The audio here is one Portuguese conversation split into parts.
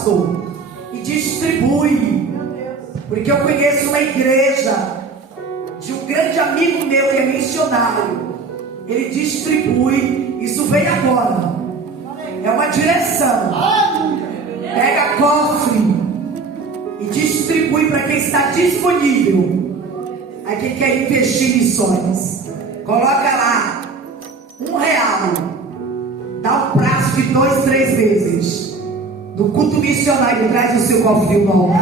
pastor, e distribui. Porque eu conheço uma igreja de um grande amigo meu que é missionário. Ele distribui. Isso vem agora. É uma direção. Pega cofre e distribui para quem está disponível. Aí quem quer investir em missões, coloca lá R$1. Dá um prazo de 2, 3 meses. Do culto missionário, traz o seu cofrinho novo.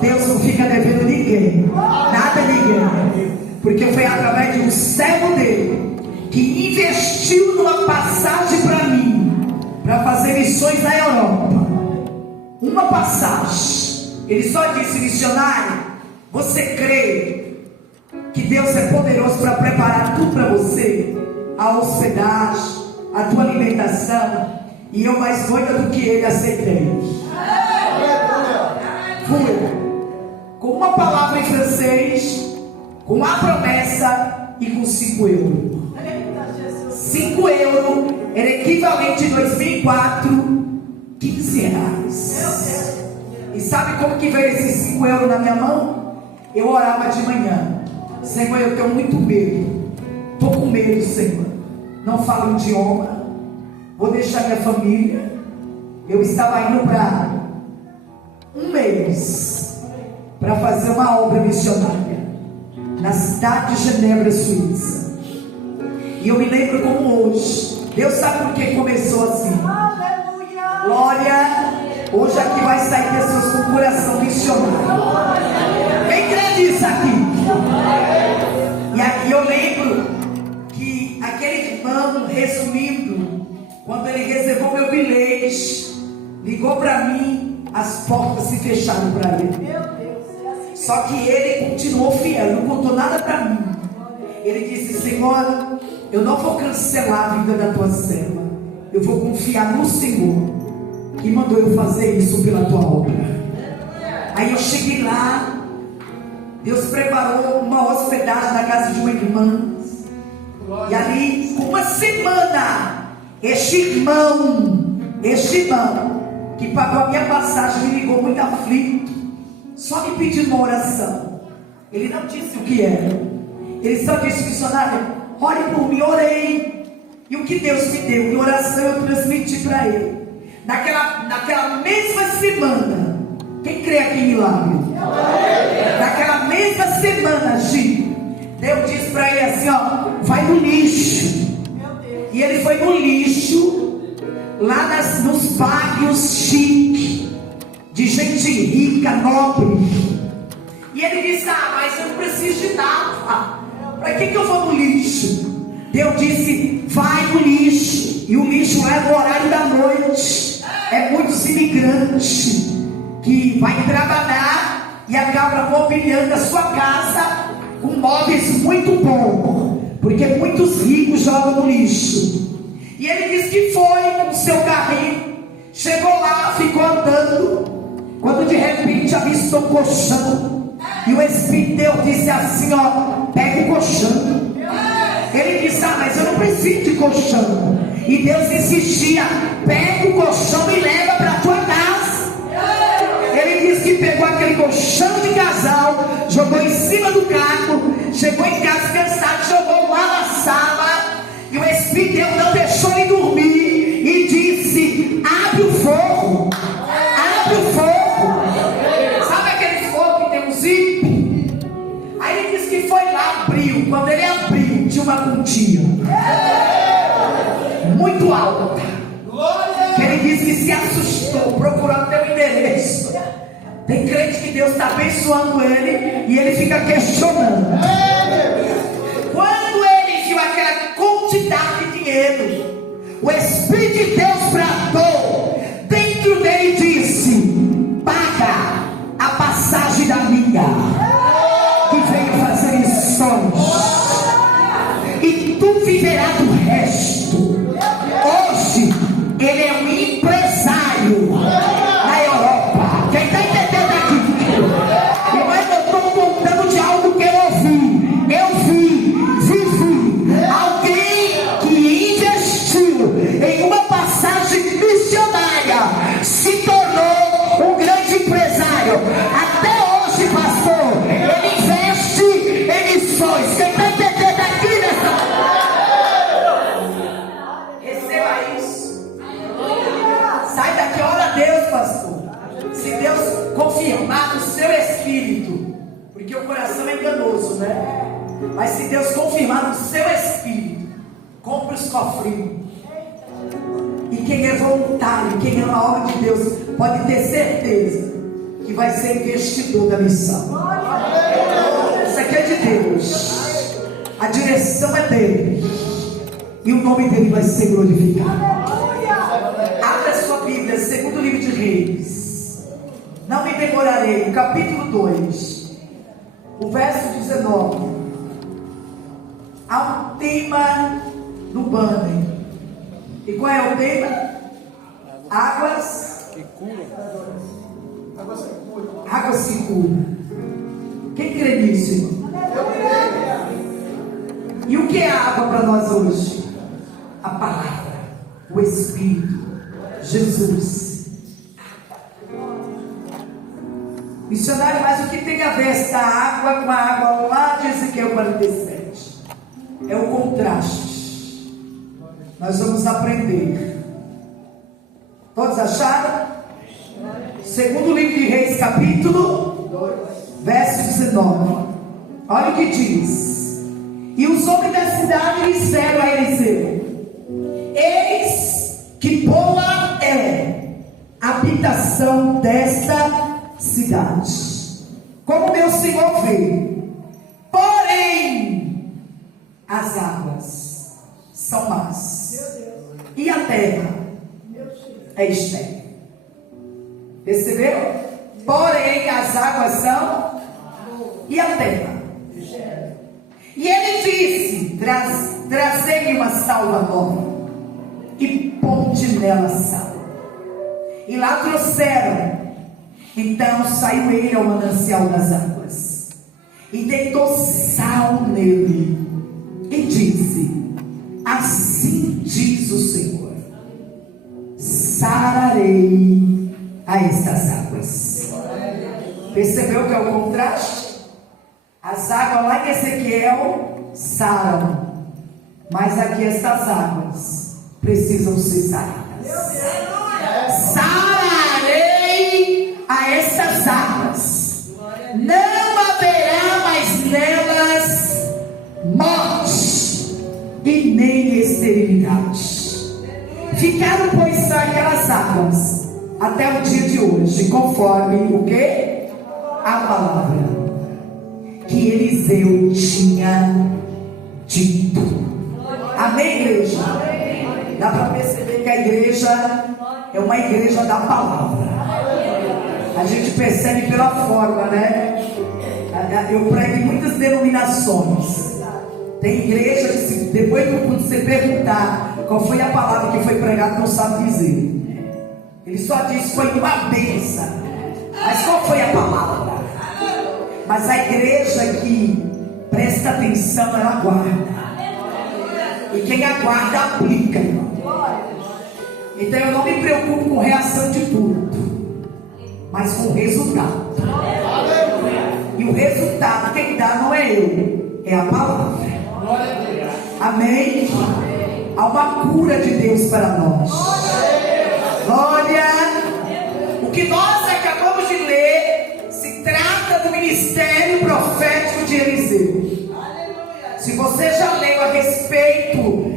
Deus não fica devendo ninguém. Nada ninguém. Porque foi através de um servo dele que investiu numa passagem para mim, para fazer missões na Europa. Uma passagem. Ele só disse: missionário, você crê que Deus é poderoso para preparar tudo para você? A hospedagem, a tua alimentação. E eu, mais doida do que ele, aceitei. Fui com uma palavra em francês, com a promessa e com 5 euros. 5 euros era equivalente em 2004, R$15. E sabe como que veio esses 5 euros na minha mão? Eu orava de manhã: Senhor, eu tenho muito medo. Estou com medo, Senhor. Não falo o idioma. Vou deixar minha família. Eu estava indo para 1 mês para fazer uma obra missionária na cidade de Genebra, Suíça. E eu me lembro como hoje. Deus sabe por que começou assim. Glória. Hoje aqui vai sair pessoas com coração missionário. Quem crê nisso aqui? E aqui eu lembro que aquele irmão, resumindo, quando ele reservou meu bilhete, ligou para mim, as portas se fecharam para ele. Só que ele continuou fiel, não contou nada para mim. Ele disse: Senhora, eu não vou cancelar a vida da tua serva. Eu vou confiar no Senhor, que mandou eu fazer isso pela tua obra. Aí eu cheguei lá. Deus preparou uma hospedagem na casa de uma irmã. E ali, com uma semana, este irmão que pagou a minha passagem me ligou muito aflito, só me pedindo uma oração. Ele não disse o que era. Ele só disse: missionário, ore por mim. Orei. E o que Deus me deu em oração eu transmiti para ele. Naquela mesma semana, quem crê aqui em milagre? Naquela mesma semana, Chico, Deus disse para ele assim: ó, vai no lixo. E ele foi no lixo, lá nos bairros chiques, de gente rica, nobre. E ele disse: ah, mas eu não preciso de nada. Para que eu vou no lixo? Deus disse: vai no lixo. E o lixo é no horário da noite. É muitos imigrantes que vai trabalhar e acaba mobiliando a sua casa com móveis muito bons, porque muitos ricos jogam no lixo. E ele disse que foi com o seu carrinho, chegou lá, ficou andando, quando de repente avistou um colchão. E o Espírito de Deus disse assim: ó, pega o colchão. Ele disse: ah, mas eu não preciso de colchão. E Deus insistia: pega o colchão e leva para a tua casa. Ele disse que pegou aquele colchão de casal, jogou em cima do carro, chegou em casa cansado, jogou lá na sala. E o Espírito de Deus não deixou ele dormir e disse: abre o fogo, abre o fogo. Sabe aquele fogo que tem um zíper? Aí ele disse que foi lá, abriu. Quando ele abriu, tinha uma pontinha muito alta. Ele disse que se assustou, procurando teu endereço. Tem crente que Deus está abençoando ele e ele fica questionando. Quando ele viu aquela quantidade de dinheiro, o Espírito de Deus bradou dentro dele e disse: paga a passagem da minha, que veio fazer missões, e tu viverás do resto. Hoje ele é um empresário na Europa. Quem está entendendo aqui? Mas eu estou contando de algo que eu ouvi. Eu vivi alguém que investiu em confirmar no seu espírito, porque o coração é enganoso, né? Mas se Deus confirmar no seu espírito, compre os cofrinhos. E quem é voluntário, quem ama a obra de Deus, pode ter certeza que vai ser investidor da missão. Isso aqui é de Deus. A direção é dele. E o nome dele vai ser glorificado. Abra a sua Bíblia, segundo livro de Reis. Não me demorarei, o capítulo 2, o verso 19. Há um tema no banner. E qual é o tema? Águas que curam. Águas que curam. Quem crê nisso, irmão? E o que é água para nós hoje? A palavra, o Espírito, Jesus. Missionário, mas o que tem a ver esta água com a água lá de Ezequiel 47? É o contraste. Nós vamos aprender. Todos acharam? Segundo livro de Reis, capítulo 2, verso 19. Olha o que diz. E os homens da cidade disseram a Eliseu: eis que boa é a habitação desta cidade, como meu senhor vê. Porém, as águas são más, e a terra é estéril. Percebeu? Porém, as águas são, e a terra. E ele disse: trazei-me uma salva nova, e ponte nela sal. E lá trouxeram. Então saiu ele ao manancial das águas, e deitou sal nele, e disse: assim diz o Senhor, sararei a estas águas. Percebeu que é o contraste? As águas lá em Ezequiel saram, mas aqui estas águas precisam ser saradas. Sararei a estas águas, não haverá mais nelas morte e nem esterilidade. Ficaram, pois, aquelas águas até o dia de hoje, conforme o que? A palavra que Eliseu tinha dito. Amém, igreja? Dá para perceber que a igreja é uma igreja da palavra. A gente percebe pela forma, né? Eu prego em muitas denominações. Tem igreja que, depois que você perguntar qual foi a palavra que foi pregada, não sabe dizer. Ele só diz foi uma bênção. Mas qual foi a palavra? Mas a igreja que presta atenção, ela guarda. E quem aguarda, aplica. Então eu não me preocupo com reação de culto, mas com resultado. E o resultado quem dá não é eu, é a palavra. Amém? Há uma cura de Deus para nós. Glória. O que nós acabamos de ler se trata do ministério profético de Eliseu. Se você já leu a respeito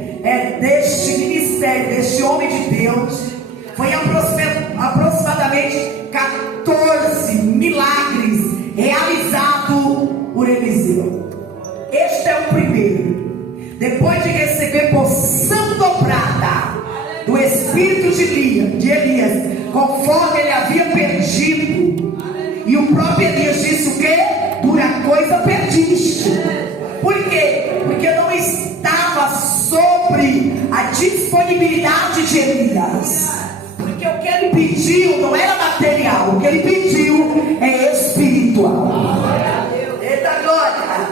deste ministério, deste homem de Deus, foi aproximadamente 14 milagres realizados por Eliseu. Este é o primeiro. Depois de receber porção dobrada do espírito de Elias, conforme ele havia pedido, e o próprio Elias disse o quê? Dura coisa perdiste. Por quê? Porque não estava sobre a disponibilidade de Elias. Porque o que ele pediu não era material, o que ele pediu é espiritual. Eita glória!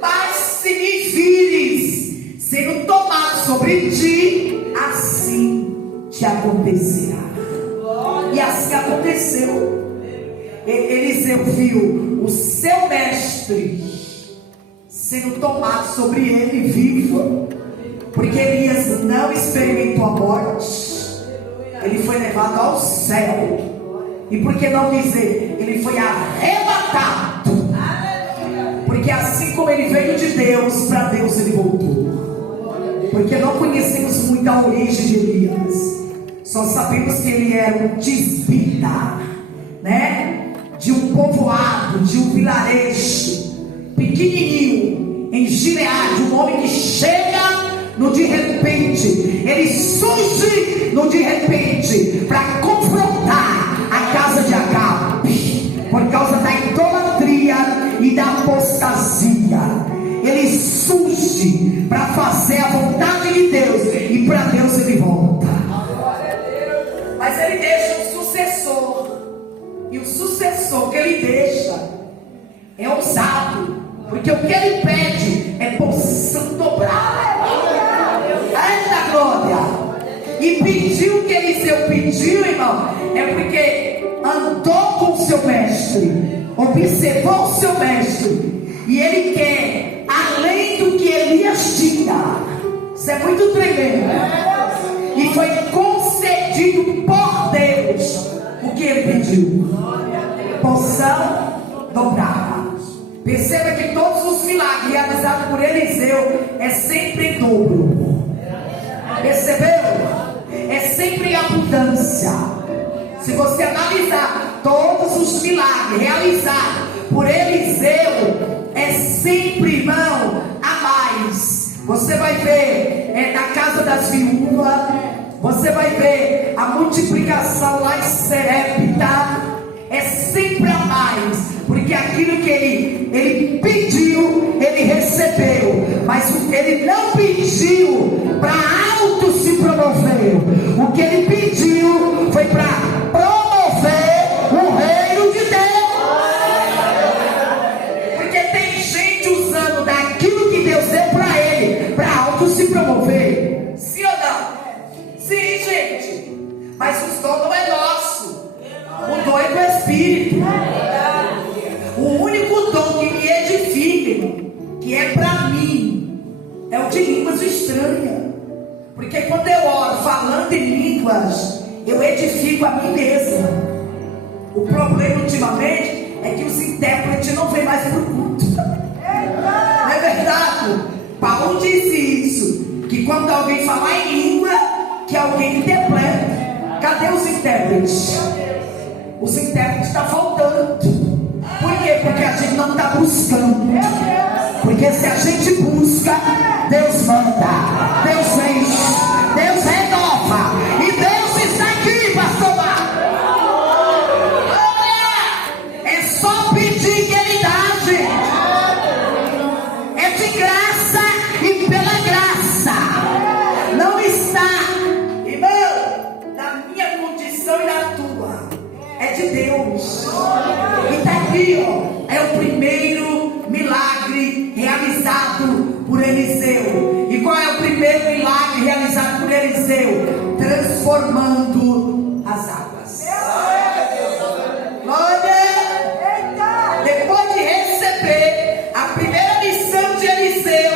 Mas se me vires sendo tomado sobre ti, assim te acontecerá. E assim aconteceu. Eliseu viu o seu mestre sendo tomado sobre ele vivo, porque Elias não experimentou a morte. Ele foi levado ao céu. E por que não dizer, ele foi arrebatado? Porque assim como ele veio de Deus, para Deus ele voltou. Porque não conhecemos muito a origem de Elias. Só sabemos que ele era um tisbita, né? De um povoado, de um vilarejo pequenininho em Gileade, um homem que chega no de repente, ele surge no de repente para confrontar a casa de Acabe por causa da idolatria e da apostasia. Ele surge para fazer a vontade de Deus e para Deus ele volta. Mas ele deixa um sucessor, e o sucessor que ele deixa é ousado, porque o que ele pede é porção dobrada. Eita glória! E pediu o que Eliseu pediu, irmão, é porque andou com o seu mestre, observou o seu mestre, e ele quer além do que Elias tinha. Isso é muito tremendo. E foi concedido por Deus o que ele pediu: porção dobrada. Perceba que todos os milagres realizados por Eliseu é sempre em dobro. Percebeu? É sempre em abundância. Se você analisar todos os milagres realizados por Eliseu, é sempre, irmão, a mais. Você vai ver na casa das viúvas, você vai ver a multiplicação lá em Serepta, é sempre a mais, porque aquilo que ele pediu, ele recebeu, mas ele não pediu para auto se promover, o que ele pediu foi para promover o reino de Deus. Porque tem gente usando daquilo que Deus deu para ele, para auto se promover. Sim ou não? Sim, gente, mas o dom não é nosso, o dom é do Espírito. O único dom que me edifica, que é para mim, é o de línguas estranhas. Porque quando eu oro falando em línguas, eu edifico a mim mesmo. O problema ultimamente é que os intérpretes não vêm mais para o culto. Não é verdade? Paulo disse isso, que quando alguém falar em língua, que alguém interprete. Cadê os intérpretes? Os intérpretes estão faltando. Por quê? Porque a gente não está buscando. Porque se a gente busca, Deus manda, Deus enche, Deus renova. E Deus está aqui, pastor Marcos. É só pedir que Ele dá, gente. É de graça e pela graça. Não está, irmão, na minha condição e na tua. É de Deus. E está aqui, ó, é o primeiro milagre realizado por Eliseu. E qual é o primeiro milagre realizado por Eliseu? Transformando as águas. Glória! Depois de receber, a primeira missão de Eliseu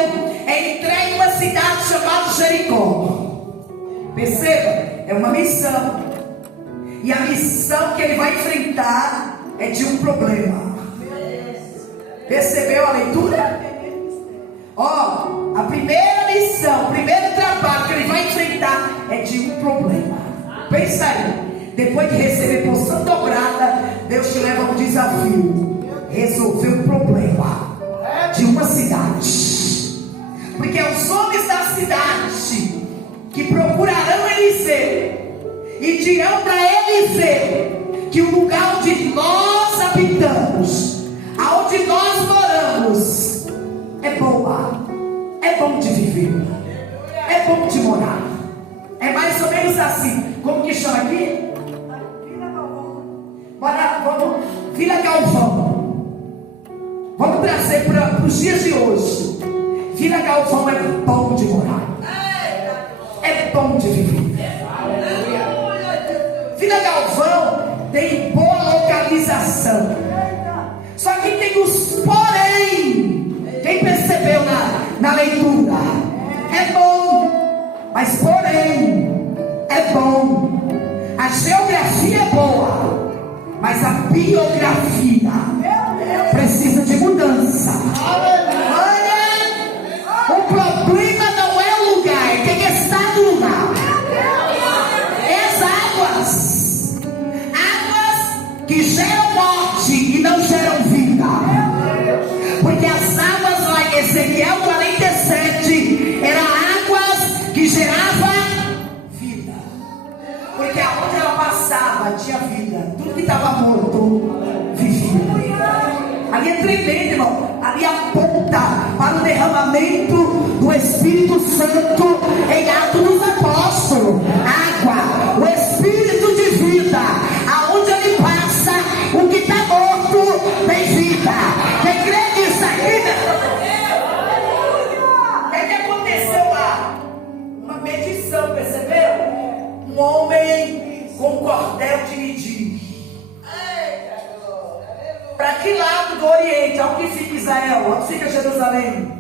é entrar em uma cidade chamada Jericó. Perceba? É uma missão. E a missão que ele vai enfrentar é de um problema. Percebeu a leitura? Ó, a primeira missão, o primeiro trabalho que ele vai enfrentar é de um problema. Pensa aí. Depois de receber porção dobrada, Deus te leva a um desafio: resolver o problema de uma cidade. Porque os homens da cidade que procurarão Eliseu e dirão para Eliseu que o lugar onde nós habitamos, aonde nós moramos, é boa, é bom de viver, é bom de morar. É mais ou menos assim. Como que chama aqui? Bora, vamos, Vila Galvão. Vamos trazer para os dias de hoje. Vila Galvão é bom de morar, é bom de viver. Vila Galvão tem boa localização. Só que tem os porém. Quem percebeu na leitura? É bom, mas porém é bom. A geografia é boa, Mas a biografia precisa de mudança. Olha, o problema não é o lugar, é quem está no lugar. É as águas. Águas que geram morte e não geram vida. Porque as águas lá em Ezequiel 47 eram águas que geravam vida. Porque aonde ela passava tinha vida. Tudo que estava morto vivia. Ali é tremendo, irmão. Ali aponta para o derramamento do Espírito Santo em Atos dos Apóstolos. Água, o Espírito de vida. Aonde ele passa, o que está morto tem vida. Quem crê nisso aqui? O que aconteceu lá? Uma medição, percebeu? Um homem com cordel de medir. Para que lado do Oriente? Onde fica Israel? Onde fica Jerusalém?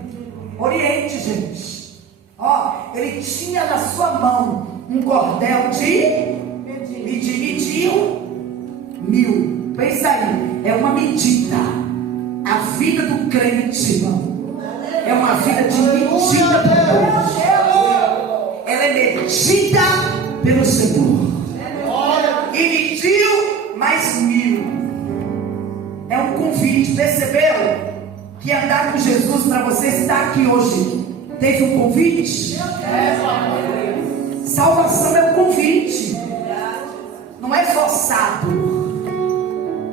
Oriente, gente. Ó, ele tinha na sua mão um cordel de medir. Mediu 1000. Pensa aí, é uma medida. A vida do crente, irmão, é uma vida de medida por Deus. Ela é medida pelo Senhor. E mediu mais 1000. É um convite, perceberam? Que andar com Jesus, para você estar aqui hoje, teve um convite? Salvação é um convite. Não é forçado.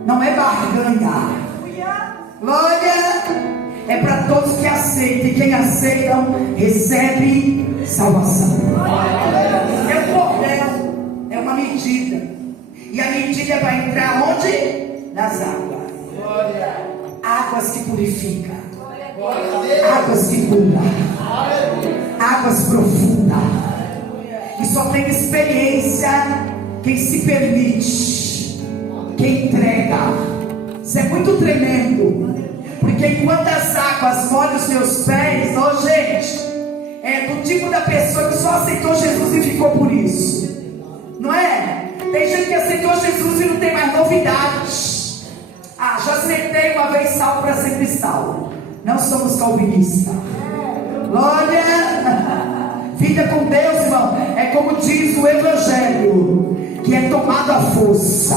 Não é barganha. Glória. É para todos que aceitam. E quem aceitam, recebe salvação. É um cordel. É uma medida. E a medida vai entrar onde? Nas águas. Águas que purificam, águas que curam, águas profundas. E só tem experiência quem se permite, quem entrega. Isso é muito tremendo. Porque enquanto as águas molham os meus pés, ó gente, é do tipo da pessoa que só aceitou Jesus e ficou por isso. Não é? Tem gente que aceitou Jesus e não tem mais novidades. Ah, já aceitei uma vez salvo para sempre salvo. Não somos calvinistas. Glória. Vida com Deus, irmão, é como diz o Evangelho, que é tomado à força.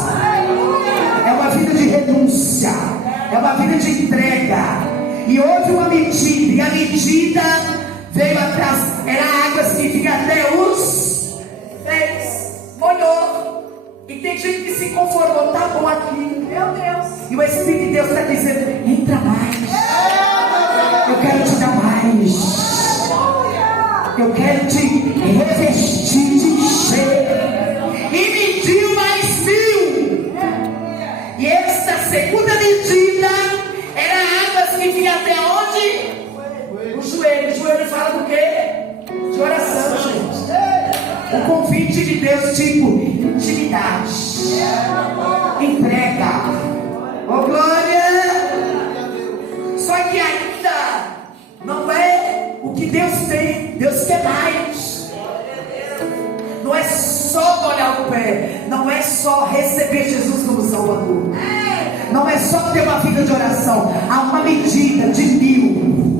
É uma vida de renúncia. É uma vida de entrega. E houve uma medida. E a medida veio atrás. Era águas que vinham até os pés. Molhou. E tem gente que se conformou. Tá bom aqui. Meu Deus. E o Espírito de Deus está dizendo: entra mais. Eu quero te dar mais. Eu quero te revestir, te encher. E mediu mais 1000. E esta segunda medida era águas que vinham até onde? O joelho. O joelho fala do quê? De oração, gente. O convite de Deus, tipo, intimidade, entrega. Oh, glória. Só que ainda não é o que Deus tem. Deus quer mais. Não é só molhar o pé. Não é só receber Jesus como Salvador. Não é só ter uma vida de oração. Há uma medida de 1000.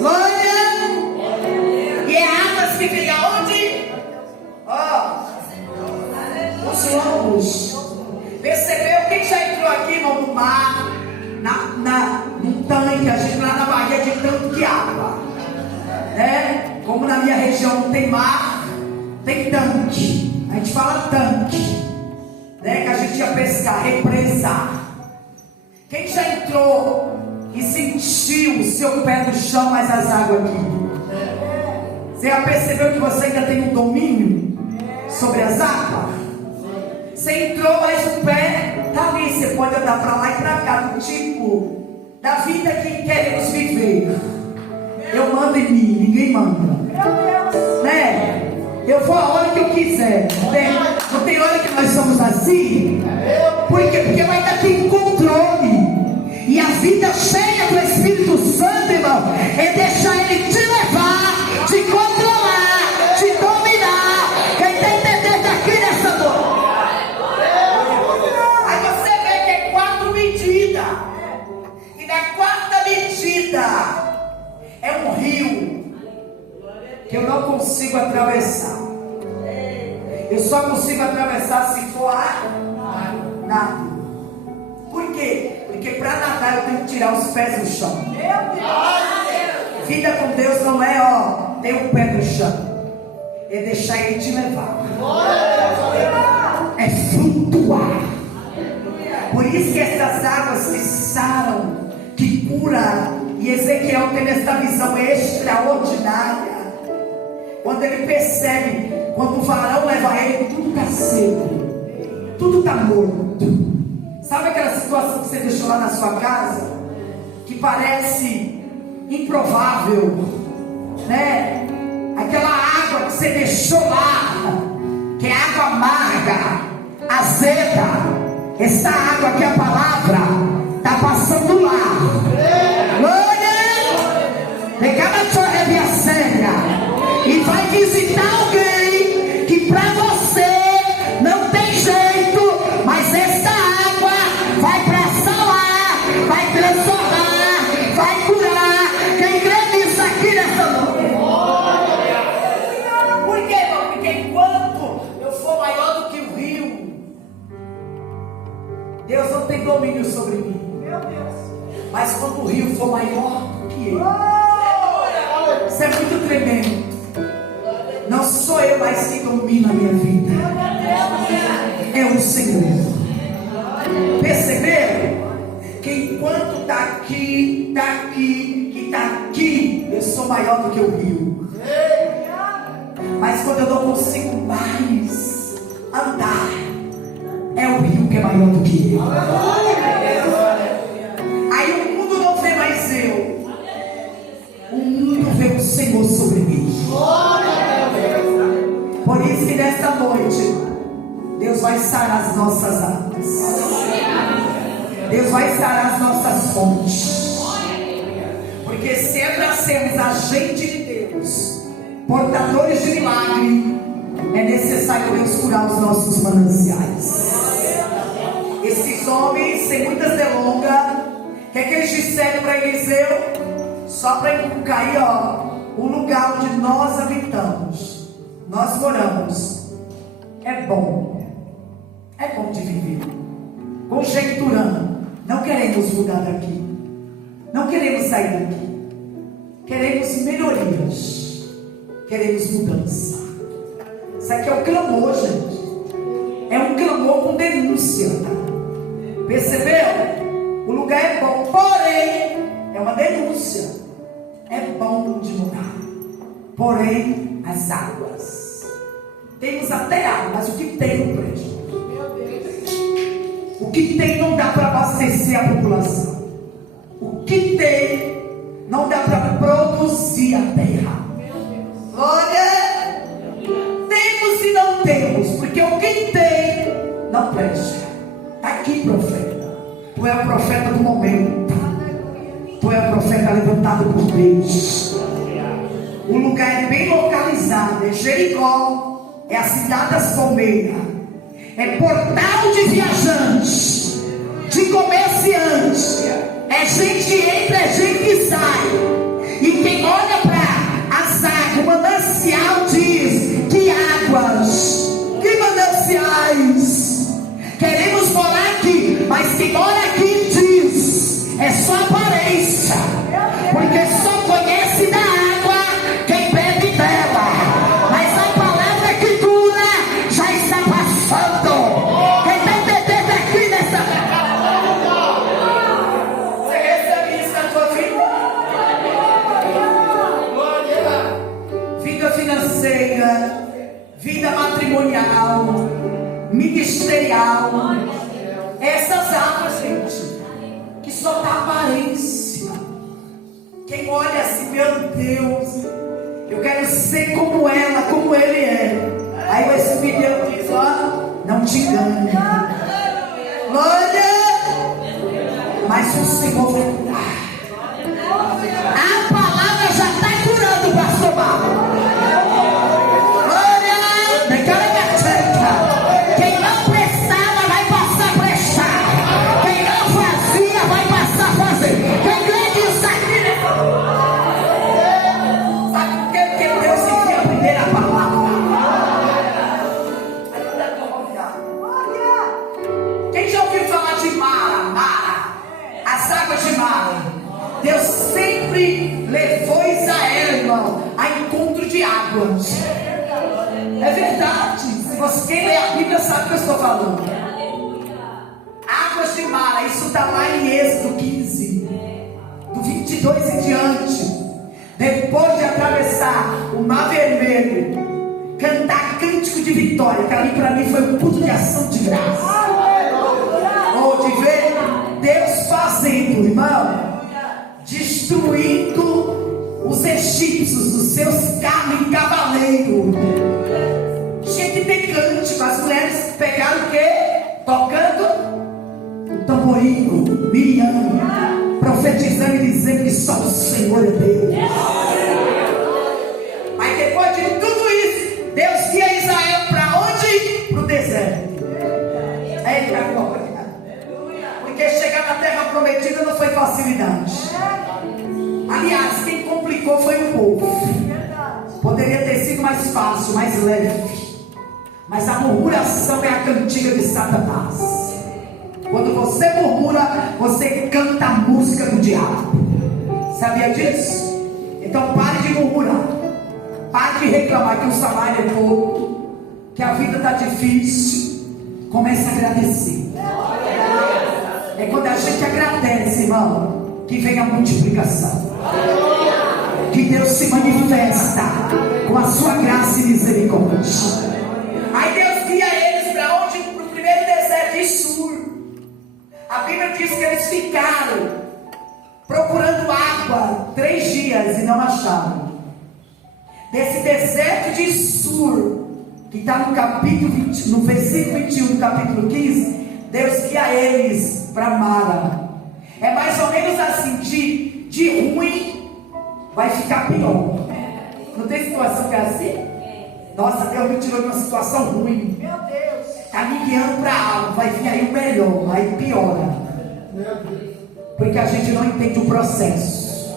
Glória. E é águas que vem aonde? Ó, os lombos. Percebeu? Quem já entrou aqui no mar, num tanque, a gente lá na Bahia de tanto que água, né? Como na minha região não tem mar, tem tanque. A gente fala tanque, né? Que a gente ia pescar, represa. Quem já entrou e sentiu o seu pé no chão, mas as águas aqui? Você já percebeu que você ainda tem um domínio sobre as águas? Você entrou, mas o pé está ali. Você pode andar para lá e para cá, do tipo da vida que queremos viver. Eu mando em mim, ninguém manda, né? Eu vou a hora que eu quiser. Não tem hora que nós somos assim. Por quê? Porque vai estar tem controle. E a vida cheia do Espírito Santo, irmão, é deixar Ele te levar, te controlar, te dominar. Quem está entendendo aqui nessa noite? Aí você Eu só consigo atravessar se for nado. Por quê? Porque para nadar eu tenho que tirar os pés do chão. Vida com Deus não é, ter o pé no chão. É deixar Ele te levar. É flutuar. Por isso que essas águas que saram, que curam. E Ezequiel tem essa visão extraordinária. Quando ele percebe, quando o varão leva ele, tudo está seco, tudo está morto. Sabe aquela situação que você deixou lá na sua casa, que parece improvável, né? Aquela água que você deixou lá, que é água amarga, azeda. Essa água que a palavra está passando lá. E vai visitar alguém que para você não tem jeito, mas essa água vai para salar, vai transformar, vai curar. Quem crê nisso aqui nessa noite? Por quê, irmão? Porque enquanto eu for maior do que o rio, Deus não tem domínio sobre mim. Mas quando o rio for maior do que ele, isso é muito tremendo. Não sou eu mais que domina a minha vida, é o Senhor. Perceberam? Que enquanto está aqui, que está aqui, eu sou maior do que o rio. Mas quando eu não consigo mais andar, é o rio que é maior do que eu. Aí o mundo não vê mais eu, o mundo vê o Senhor sobre mim. Por isso que nesta noite Deus vai sarar as nossas águas, Deus vai sarar as nossas fontes. Porque se é para sermos agentes de Deus, portadores de milagre, é necessário Deus curar os nossos mananciais. Esses homens, sem muitas delongas, o que é que eles disseram para Eliseu? Só para inculcar aí, o lugar onde nós habitamos, nós moramos, é bom de viver. Conjecturando, não queremos mudar daqui, não queremos sair daqui, queremos melhorias, queremos mudança. Isso aqui é um clamor, gente, é um clamor com denúncia. Percebeu? O lugar é bom, porém é uma denúncia. É bom de mudar, porém as águas, temos até água, mas o que tem no prédio, o que tem não dá para abastecer a população, o que tem não dá para produzir a terra. Olha, temos e não temos, porque o que tem não presta. Está aqui, profeta, tu é o profeta do momento, tu é o profeta levantado por Deus. O lugar é bem localizado, é Jericó, é a cidade das palmeiras, é portal de viajantes, de comerciantes, é gente que entra, é gente que sai. E quem olha para as águas, o manancial diz: que águas, que mananciais, queremos morar aqui. Mas quem mora aqui diz: é só aparência, porque só conhece da água quem bebe dela, mas a palavra que cura já está passando. Quem está entendendo aqui nessa... Você recebe isso na tua vida? Vida financeira, vida matrimonial, ministerial. Essas águas, gente, que só dá aparência. Quem olha assim, meu Deus, eu quero ser como ela, como ele é. Aí o Espírito de Deus diz: não te engane. Olha, mas o Senhor vai curar. A palavra já está curando, pastor Paulo. de águas. É verdade. Se você quem lê a Bíblia sabe o que eu estou falando. Águas de Mara, isso está lá em Êxodo 15, do 22 em diante. Depois de atravessar o Mar Vermelho, cantar cântico de vitória, que ali para mim foi um culto de ação de graça. Ou de ver Deus fazendo, irmão, destruindo os egípcios, os seus carros e cavaleiros. Tinha que ter cântico. As mulheres pegaram o quê? Tocando o tamborim, Miriam, profetizando e dizendo que só o Senhor é Deus. Mas depois de tudo isso, Deus guia Israel para onde? Para o deserto. Eita glória. Porque chegar na terra prometida não foi facilidade. Aliás, quem complicou foi o povo. Poderia ter sido mais fácil, mais leve. Mas a murmuração é a cantiga de Satanás. Quando você murmura, você canta a música do diabo. Sabia disso? Então pare de murmurar. Pare de reclamar que o salário é pouco, que a vida está difícil. Comece a agradecer. É quando a gente agradece, irmão, que vem a multiplicação. Que Deus se manifesta com a sua graça e misericórdia. Aí Deus guia eles para onde? Para o primeiro deserto de Sur. A Bíblia diz que eles ficaram procurando água 3 dias e não acharam. Desse deserto de Sur, que está no capítulo 20, no versículo 21 do capítulo 15, Deus guia eles para Mara. É mais ou menos assim, de ruim vai ficar pior. Não tem situação que é assim? Nossa, Deus me tirou de uma situação ruim. Meu Deus. Está me guiando para algo, vai vir aí o melhor, aí piora. Porque a gente não entende o processo.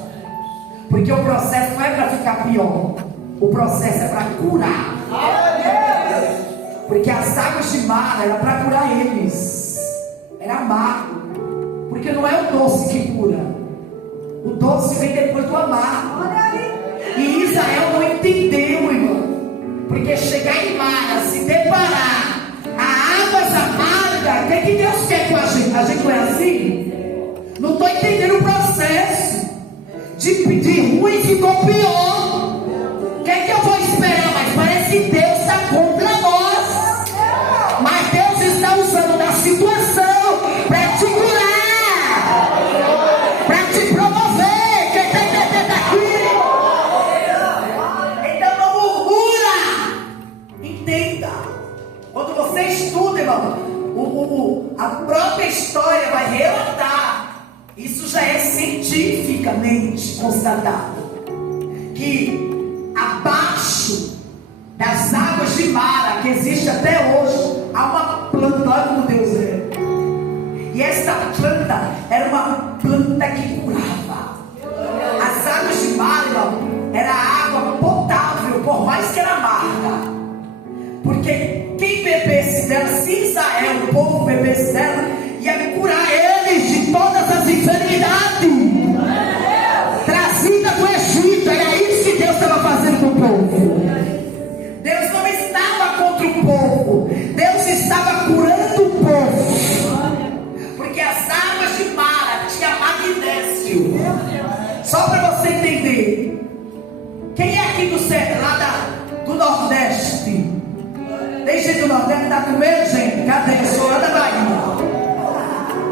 Porque o processo não é para ficar pior. O processo é para curar. Porque as águas de Mara era para curar eles. Era amargo. Porque não é o doce que cura. O doce vem depois do amargo. E Israel não entendeu, irmão. Porque chegar em Mara, se deparar a águas amargas, o que Deus quer com a gente? A gente não é assim? Não estou entendendo o processo. De ruim ficou pior. O que eu vou esperar? Mas parece que Deus está contra nós. Mas Deus está usando da situação para te curar, para te promover. Quem está entendendo aqui? Então não murmura. Entenda. Quando você estuda, irmão, a própria história vai relatar. Isso já é cientificamente constatado. Que abaixo das águas de Mara, que existe até hoje, há uma planta, olha como Deus é. E esta planta era uma planta que curava. As águas de Mara, irmão, era água potável, por mais que era amarga. Porque quem bebesse dela, se Israel, o povo bebesse dela, ia curar eles de todas as enfermidades trazidas do Egito. Era isso que Deus estava fazendo com o povo. Deus não estava contra o povo, Deus estava curando o povo. Porque as águas de Mara tinham magnésio. Só para você entender, quem é aqui do Nordeste? Tem gente do Nordeste que está com medo, gente? Cadê? Eu sou lá da Bahia,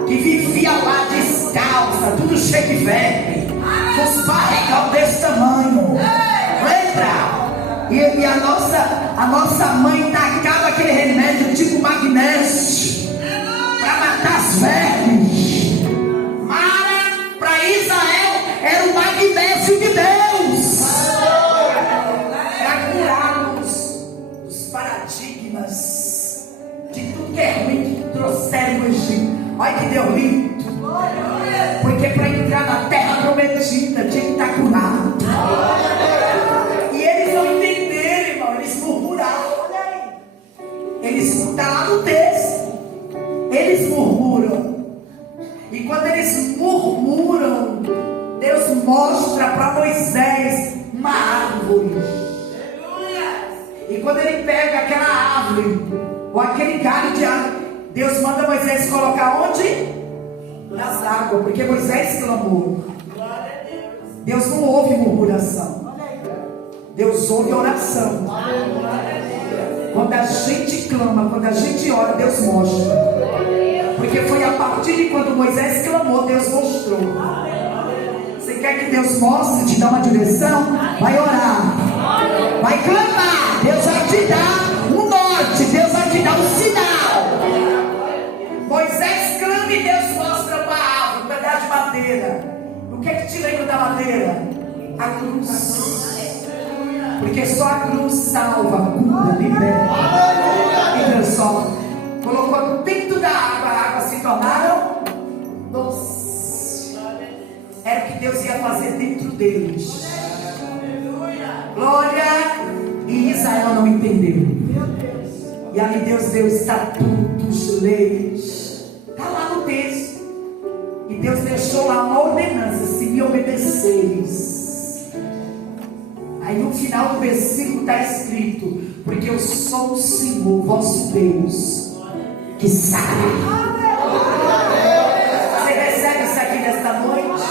que vivia lá descalça, tudo cheio de verme, com os barrigão desse tamanho. Lembra? E a nossa mãe tacava aquele remédio tipo magnésio para matar as vermes. Mara, para Israel, era o magnésio de Deus para curá-los dos paradigmas de tudo que é ruim que trouxeram o Egito. Olha que Deus lindo. Porque para entrar na terra prometida tinha que estar curado. E eles não entenderam, irmão. Eles murmuraram. Olha aí. Está lá no texto. Eles murmuram. E quando eles murmuram, Deus mostra para Moisés uma árvore. quando ele pega aquela árvore, ou aquele galho de árvore, Deus manda Moisés colocar onde? Nas águas, porque Moisés clamou. Deus não ouve murmuração, Deus ouve oração. Quando a gente clama, quando a gente ora, Deus mostra. Porque foi a partir de quando Moisés clamou, Deus mostrou. Você quer que Deus mostre, te dá uma direção? Vai orar, vai clamar, Deus vai te dar um norte, Deus vai te dar um sinal. Moisés clama e Deus mostra uma árvore, um pedaço de madeira. O que é que te lembra da madeira? A cruz. Porque só a cruz salva, cura, liberta e transforma. Colocou dentro da água, a água se tornaram doce. Era o que Deus ia fazer dentro deles. Glória. E Israel não entendeu. E ali Deus deu estatutos, leis. Está lá no texto. E Deus deixou lá uma ordenança: se me obedeceres. Aí no final do versículo está escrito: porque eu sou o Senhor vosso Deus, que sabe. Você recebe isso aqui nesta noite?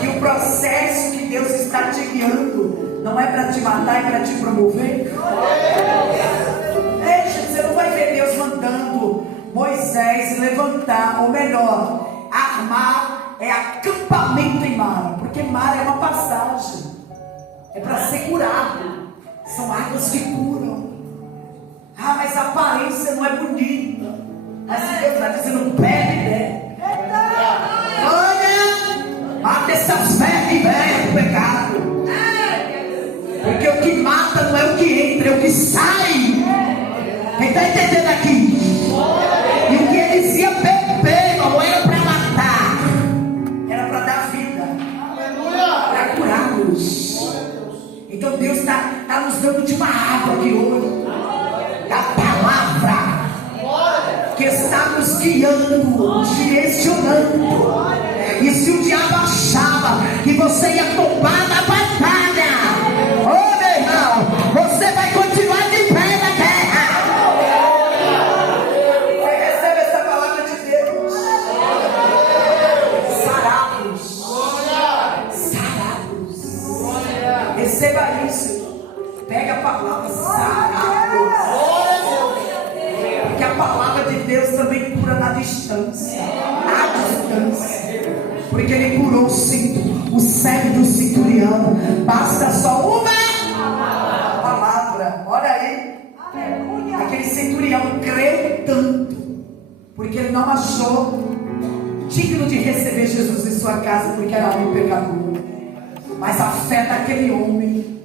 Que o processo que Deus está te guiando não é para te matar, é para te promover. Deixa, você não vai ver Deus mandando Moisés levantar, ou melhor, armar acampamento em Mara, porque Mara é uma passagem. É para ser curado. São águas que curam. Ah, mas a aparência não é bonita. Mas se Deus está dizendo, bebe, né? Olha, mata essas velhas do pecado. Porque o que mata não é o que entra, é o que sai. Quem está entendendo aqui? E o que ele dizia beber não era para matar, era para dar vida, para curar-nos. Então Deus está nos dando de uma água aqui hoje, da palavra, que está nos guiando, nos direcionando. E se o diabo achava que você ia tomar na batalha, ô meu irmão, você vai continuar de pé na terra. Você recebe essa palavra de Deus. Sarados. Receba isso. Pega a palavra, sarados. Porque a palavra de Deus também cura na distância. À distância. Porque ele curou o cego do centurião. Basta só uma palavra. Olha aí. Aquele centurião creu tanto, porque ele não achou digno de receber Jesus em sua casa, porque era homem pecador. Mas a fé daquele homem,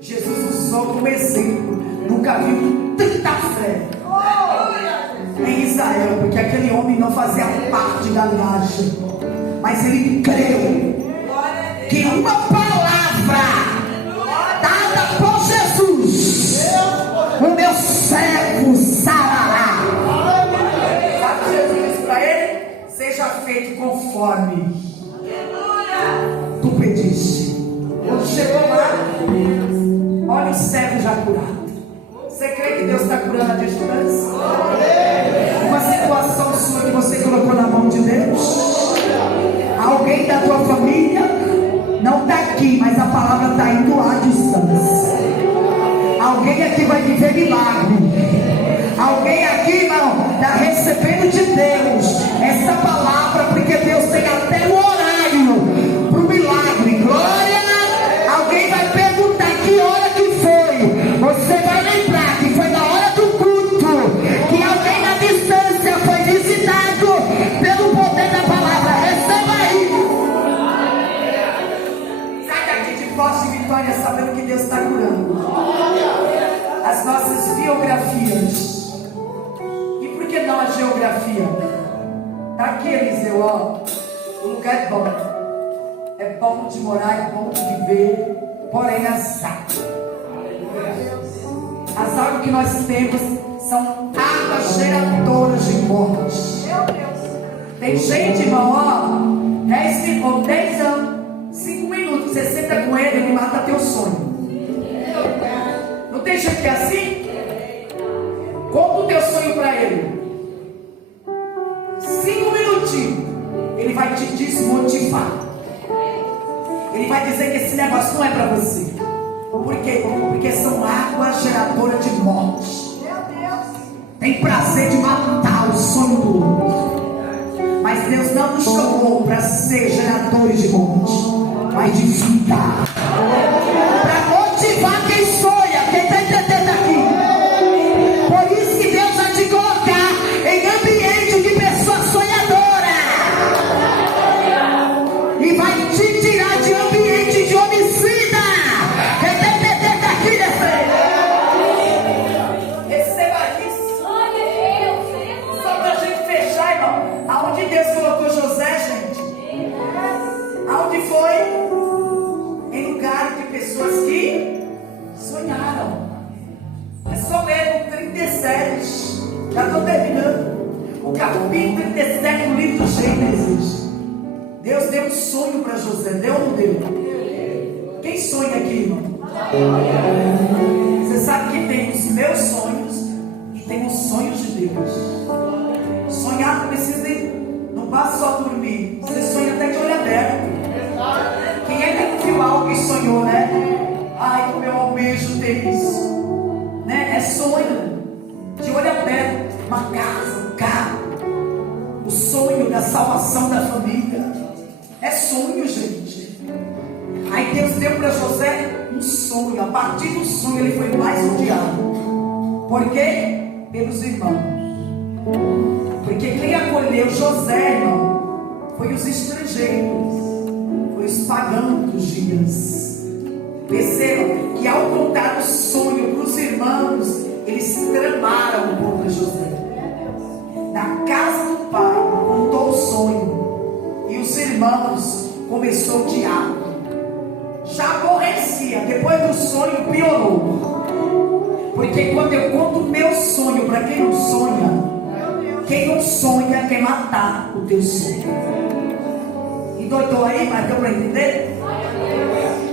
Jesus usou como exemplo. Nunca viu tanta fé em Israel, porque aquele homem não fazia parte da linhagem, mas ele creu que uma palavra dada por Jesus, o meu servo sarará. Sabe Jesus disse para ele? Seja feito conforme tu pediste. Quando chegou lá, olha o servo já curado. Você crê que Deus está curando a distância? Uma situação sua que você colocou na mão de Deus. Alguém da tua família não está aqui, mas a palavra está indo à distância. Alguém aqui vai viver milagre. Alguém aqui, irmão, está recebendo de Deus essa palavra, porque Deus tem até o horário para o milagre. Glória! Alguém vai perguntar que hora que foi. Você vai lembrar que foi na hora do culto, que alguém na distância foi visitado pelo poder da palavra. Receba aí. Sai daqui de forte e vitória, sabendo que Deus está curando as nossas biografias. E por que não a geografia? Está aqui, Eliseu, ó. O lugar é bom. É bom de morar, é bom de viver. Porém, as águas que nós temos são águas geradoras de morte. Tem gente, irmão, ó, 10 anos, 5 minutos, você senta com ele, ele mata teu sonho. Não tem gente que é assim? Conta o teu sonho para ele. 5 minutinhos, ele vai te desmotivar. Ele vai dizer que esse negócio não é para você. Por quê? Porque são águas geradoras de morte. Tem prazer de matar o sonho do outro. Mas Deus não nos chamou para ser geradores de morte, mas de vida. Para motivar quem sonha. Quem está entendendo aqui? Por isso que Deus vai te colocar em ambiente de pessoas sonhadoras. E vai te tirar de ambiente de homicida. Quem está entendendo aqui, receba isso. Só para a gente fechar, irmão. Aonde Deus colocou José, gente? Aonde foi? Em lugar de pessoas que sonharam. É só ler o 37. Já estou terminando. O capítulo 37 do livro do Gênesis. Deus deu um sonho para José. Deu ou não deu? Quem sonha aqui, irmão? Você sabe que tem os meus sonhos e tem os sonhos de Deus. Sonhar não precisa não basta só dormir. Você sonha até de olho aberto. Quem é que não viu algo e sonhou, né? Ai, como eu almejo ter isso, né? É sonho de olho aberto. Uma casa, um carro, o sonho da salvação da família. É sonho, gente. Aí Deus deu para José um sonho. A partir do sonho ele foi mais odiado. Por quê? Pelos irmãos. Porque quem acolheu José, irmão, foi os estrangeiros, foi os pagãos dos dias. Percebam que ao contar o sonho para os irmãos, eles tramaram contra José. Na casa do pai, contou o sonho, e os irmãos começou a odiar. Já aborrecia, depois do sonho piorou. Porque quando eu conto o meu sonho para quem não sonha, quem não sonha quer matar o teu sonho. Endoidou aí, mas deu para entender?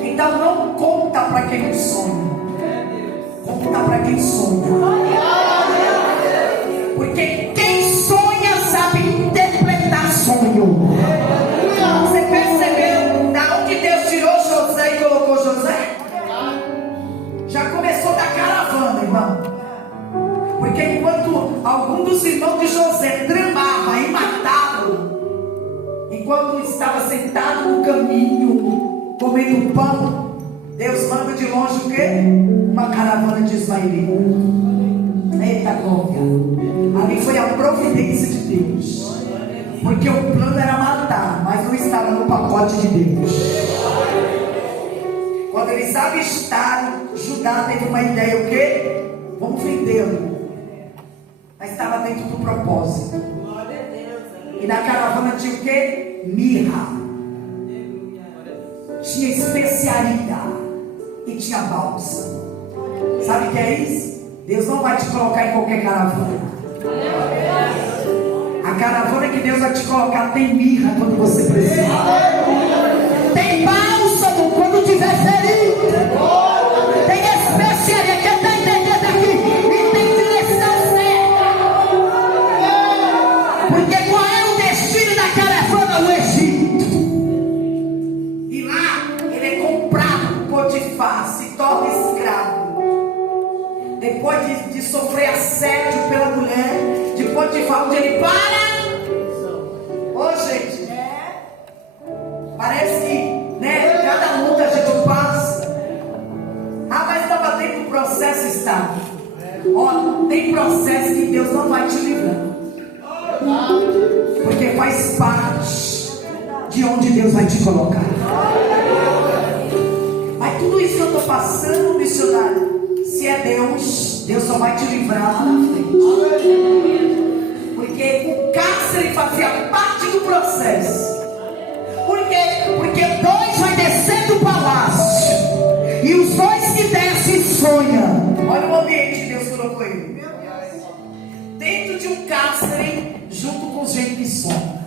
Então não conta para quem não sonha. Conta para quem sonha. Porque quem sonha sabe interpretar sonho. Você percebeu da onde Deus tirou José e colocou José? Já começou da caravana, irmão. Porque enquanto algum dos irmãos de José tramava e matava, enquanto estava sentado no caminho, comendo pão, Deus manda de longe o quê? Uma caravana de ismaelitas. Eita glória! Ali foi a providência de Deus. Porque o plano era matar, mas não estava no pacote de Deus. Quando eles avistaram, Judá teve uma ideia, o quê? Vamos vendê-lo. Mas estava dentro do propósito. E na caravana tinha o quê? Mirra. Tinha especiaria. E tinha balsa. Sabe o que é isso? Deus não vai te colocar em qualquer caravana. A caravana que Deus vai te colocar tem mirra quando você precisar. Tem bálsamo quando tiver ferido. Tem especiaria. Quem está entendendo aqui? E tem direção certa. Porque qual é o destino da caravana? O Egito. E lá ele é comprado por Potifar, se torna escravo. Depois de sofrer assédio pela mulher de Potifar, onde ele para. Ô gente, parece que, né, cada luta a gente passa. Ah, mas estava dentro do processo, está. Ó, tem processo que Deus não vai te livrar, porque faz parte de onde Deus vai te colocar. Mas tudo isso que eu estou passando, missionário, se é Deus, Deus só vai te livrar lá na frente. Porque o cárcere fazia parte do processo. Por quê? Porque dois vai descer do palácio. E os dois que descem sonham. Olha o ambiente que Deus colocou ele. Dentro de um cárcere, junto com gente que sonha.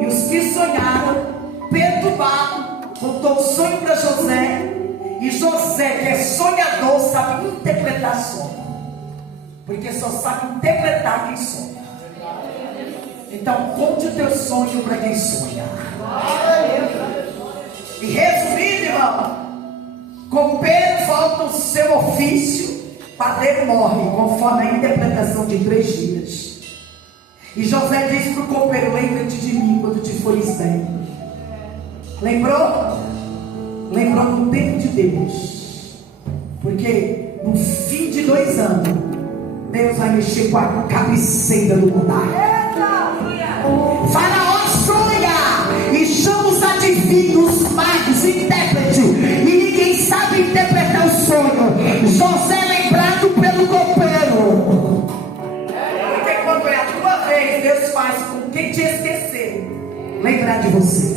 E os que sonharam, perturbaram, contou o sonho para José. E José, que é sonhador, sabe interpretar sonho. Porque só sabe interpretar quem sonha. Então conte o teu sonho para quem sonha. E resumindo, irmão, copeiro falta o seu ofício, padeiro morre, conforme a interpretação de 3 dias. E José disse para o copeiro: lembra-te de mim quando te fores bem. Lembrou? Lembrou no tempo de Deus. Porque no fim de 2 anos, Deus vai mexer com a cabeceira do lugar. Faraó sonha e chama os adivinhos, magos, intérpretes, e ninguém sabe interpretar o sonho. José é lembrado pelo copeiro. Porque quando é a tua vez, Deus faz com quem te esqueceu lembrar de você.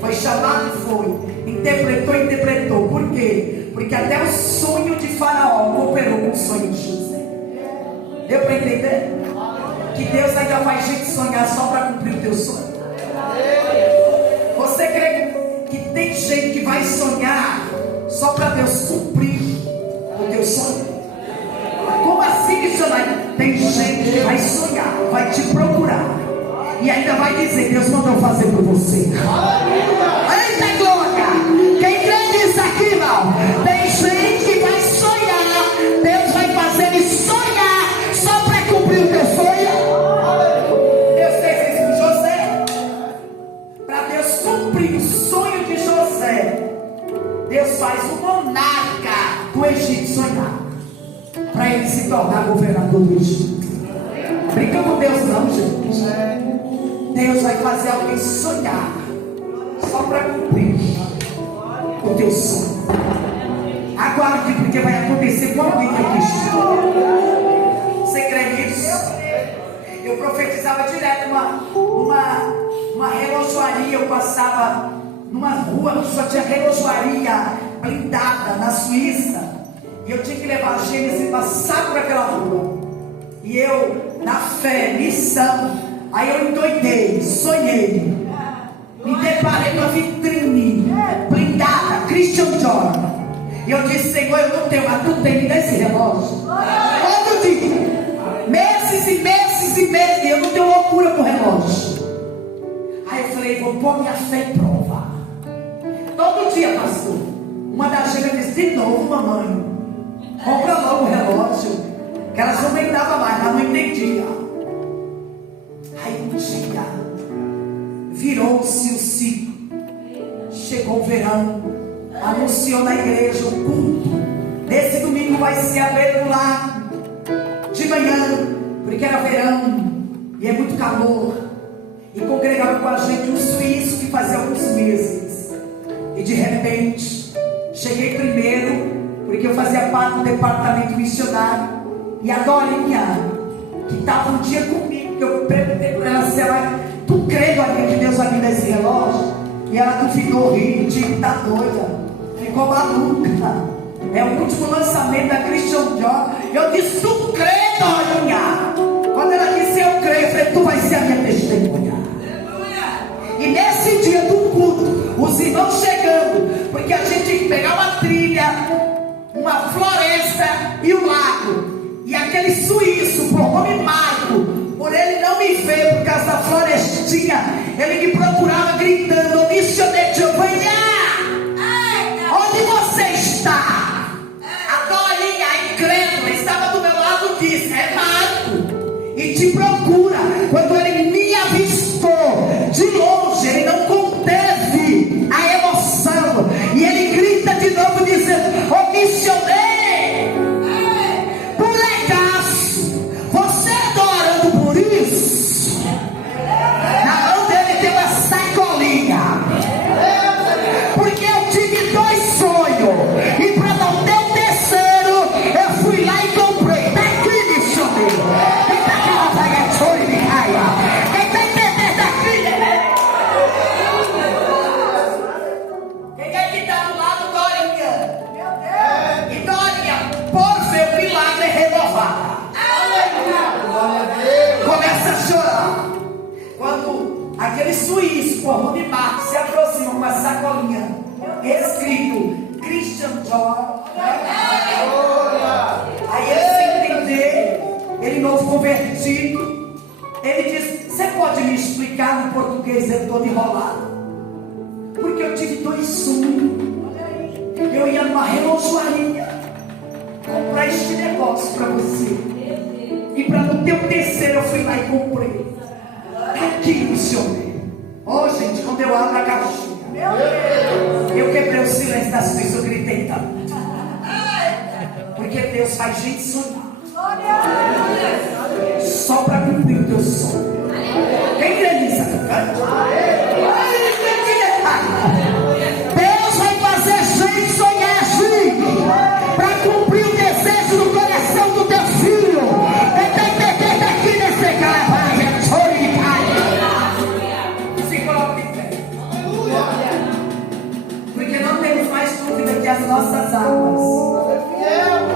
Foi chamado, foi. Interpretou. Por quê? Porque até o sonho de Faraó cooperou com o sonho de José. Deu para entender? Que Deus ainda faz gente sonhar só para cumprir o teu sonho. Você crê que tem gente que vai sonhar só para Deus cumprir o teu sonho? Como assim, missionário? Tem gente que vai sonhar, vai te procurar e ainda vai dizer: Deus mandou fazer por você. Eita glória! Quem crê nisso aqui, irmão? Tem gente que vai sonhar, Deus vai fazer ele sonhar só para cumprir o teu sonho. Deus fez isso com José. Para Deus cumprir o sonho de José, Deus faz o monarca do Egito sonhar, para ele se tornar governador do Egito. Brinca com Deus não, gente. Deus vai fazer alguém sonhar só para cumprir o teu sonho. Aguarde, porque vai acontecer com alguém aqui. Você crê nisso? Eu profetizava direto numa relojoaria. Eu passava numa rua que só tinha relojoaria blindada na Suíça, e eu tinha que levar a Gênesis e passar por aquela rua. E eu, na fé, missão, aí eu endoidei, sonhei, me deparei com a vitrine blindada, Christian Dior. E eu disse: Senhor, eu não tenho, mas tu tem, me dá esse relógio. Todo dia, meses e meses e meses, eu não tenho loucura com relógio. Aí eu falei: vou pôr minha fé em prova. Todo dia, pastor, uma das gêmeas disse: de novo, mamãe, compra logo o relógio, que elas não lembravam mais, ela não entendia. Aí um dia virou-se o ciclo, chegou o verão, anunciou na igreja o culto. Nesse domingo vai ser a beira do lago, de manhã, porque era verão e é muito calor. E congregava com a gente um suíço que fazia alguns meses. E de repente cheguei primeiro, porque eu fazia parte do departamento missionário. E a Dorinha, que estava um dia comigo, que eu perguntei para ela se ela: tu crê, Dorinha, que Deus vai me dar esse relógio? E ela duvidou, rindo, tá doida, ficou maluca. É o último lançamento da Christian Dior. Eu disse: tu crê, Dorinha? Quando ela disse eu creio, eu falei: tu vai ser a minha testemunha. E nesse dia do culto, os irmãos chegando, porque a gente tinha que pegar uma trilha, uma floresta e um lago. E aquele suíço, por nome Marco, por ele não me ver por causa da florestinha, ele me procurava gritando: ô missionário, onde você está? A Dorinha, a incrédula, estava do meu lado, disse: é Marco, e te procura. Quando ele me avistou de longe, ele não conteve a emoção, e ele grita de novo dizendo: ô missionário, aquele suíço, por nome Marcos, se aproxima com uma sacolinha escrito Christian Dior. Aí ele, sem entender, ele novo convertido, ele diz: você pode me explicar no português? Eu todo enrolado, porque eu tive 2 sonhos. Eu ia numa relojoaria comprar este negócio para você, e para não ter o terceiro eu fui lá e comprei. Aqui, missionário. Oh, gente, quando eu abro a caixinha, eu quebrei o silêncio das pessoas, eu gritei tanto. Porque Deus faz gente sonhar só para cumprir o teu sonho. Quem crê nisso? Deus vai fazer gente sonhar assim, para cumprir o desejo do coração do teu filho. Aqui nesse cara, se coloque em pé. Porque não temos mais dúvida que as nossas águas,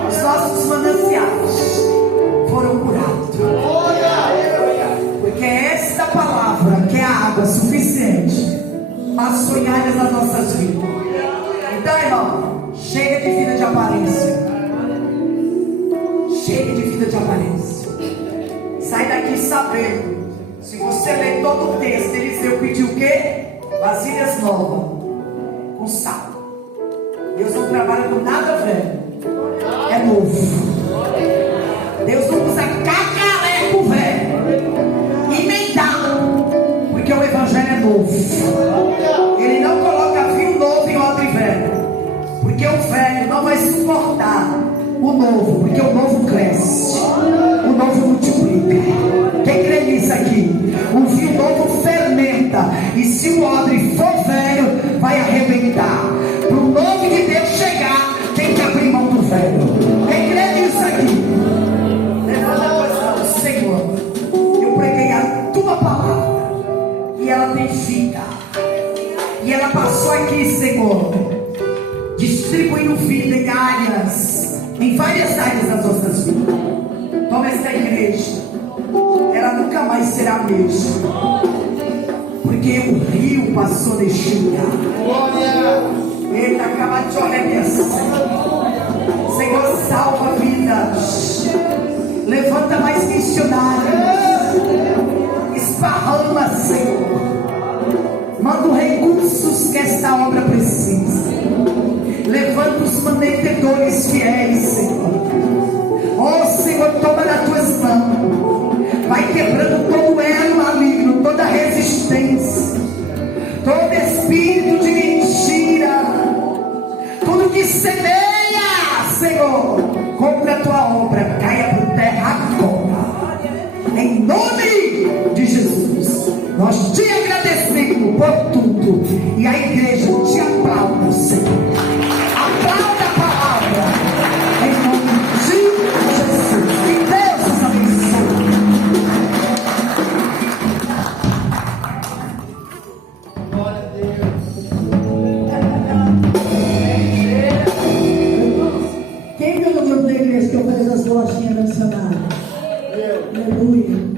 os nossos mananciais foram curados. Porque esta palavra, que é a água suficiente para sonhar nas nossas vidas. Então, irmão, chega de vida de aparência. Chega de vida de aparência. Sai daqui sabendo. Se você ler todo o texto, Eliseu pediu o quê? Vasilhas novas, com sal. Deus não trabalha com nada velho, é novo. Deus não usa cacareco velho e nem dá, porque o evangelho é novo. Ele não coloca vinho novo em odre velho, porque o velho não vai suportar o novo, porque o novo cresce, o novo multiplica. Quem crê nisso aqui? O vinho novo fermenta, e se o odre for velho, vai arrebentar. Para o novo de Deus chegar, tem que abrir mão do velho. Quem crê nisso aqui? Levanta a coisa, Senhor, eu preguei a tua palavra e ela tem vida, e ela passou aqui, Senhor, distribuindo vida em áreas, em várias áreas das nossas vidas. Toma esta igreja, ela nunca mais será a mesma, porque o rio passou deste lugar. Eita, acaba de arremessar. Senhor, salva vidas, levanta mais missionários, esparrama, Senhor, manda recursos que esta obra precisa. Levanta os mantenedores fiéis, Senhor. Oh, Senhor, toma nas tuas mãos, vai quebrando todo elo maligno, toda resistência, todo espírito de mentira, tudo que semeia, Senhor, contra a tua obra, caia por terra agora, em nome de Jesus. Nós te agradecemos por tudo, e a igreja te aplaude, Senhor. Aplauda a palavra, em nome de Jesus. Que Deus os abençoe. Glória a Deus. Quem viu no grupo da igreja que eu falei das bolachinhas da missionária? Aleluia.